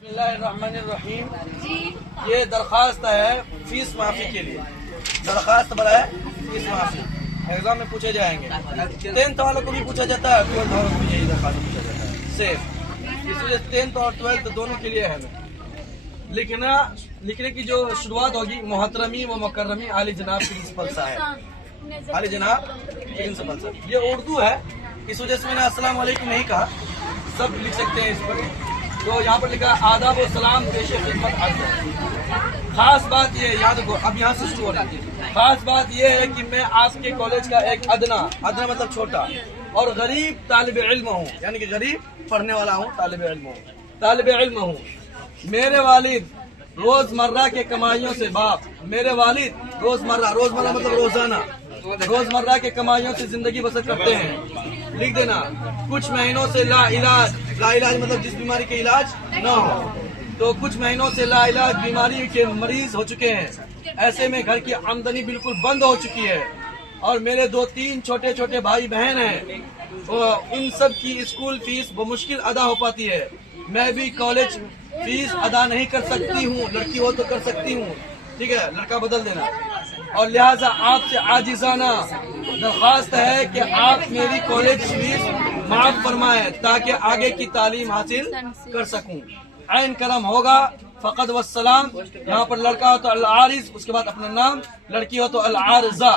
بسم اللہ الرحمن الرحیم. یہ درخواست ہے فیس معافی کے لیے. درخواست بڑا ہے فیس معافی. ایگزام میں پوچھے جائیں گے. 10th والوں کو بھی پوچھا جاتا ہے, 12th والوں کو بھی یہی درخواست پوچھا جاتا ہے. سیف اس وجہ سے 10th اور 12th دونوں کے لیے ہے. لکھنے کی جو شروعات ہوگی محترمی و مکرمی عالی جناب پرنسپل صاحب. عالی جناب پرنسپل صاحب. یہ اردو ہے, اس وجہ سے میں نے السلام علیکم نہیں کہا. سب لکھ سکتے ہیں اس پر. تو یہاں پر لکھا آداب و سلام پیش خدمت عرض ہے. خاص بات یہ یاد رکھو, اب یہاں سے شروع ہو رہا ہے. خاص بات یہ ہے کہ میں آپ کے کالج کا ایک ادنا مطلب چھوٹا اور غریب طالب علم ہوں, یعنی کہ غریب پڑھنے والا ہوں, طالب علم ہوں. میرے والد روزمرہ کے کمائیوں سے میرے والد روزمرہ مطلب روزمرہ کے کمائیوں سے زندگی بسر کرتے ہیں. لکھ دینا, کچھ مہینوں سے لا علاج مطلب جس بیماری کے علاج نہ ہو, تو کچھ مہینوں سے لا علاج بیماری کے مریض ہو چکے ہیں. ایسے میں گھر کی آمدنی بالکل بند ہو چکی ہے, اور میرے 2-3 چھوٹے بھائی بہن ہیں. ان سب کی اسکول فیس بمشکل ادا ہو پاتی ہے. میں بھی کالج فیس ادا نہیں کر سکتی ہوں. لڑکی ہو تو کر سکتی ہوں, ٹھیک ہے, لڑکا بدل دینا. اور لہٰذا آپ سے عاجزانہ درخواست ہے کہ آپ میری کالج فیس معاف فرمائیں تاکہ آگے کی تعلیم حاصل کر سکوں. عین کرم ہوگا فقط والسلام. یہاں پر لڑکا ہو تو العارض, اس کے بعد اپنا نام. لڑکی ہو تو العارضہ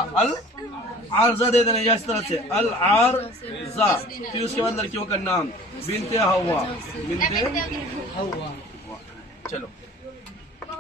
دے دینا اس طرح سے, العارضہ. پھر اس کے بعد لڑکیوں کا نام بنت ہوا. چلو.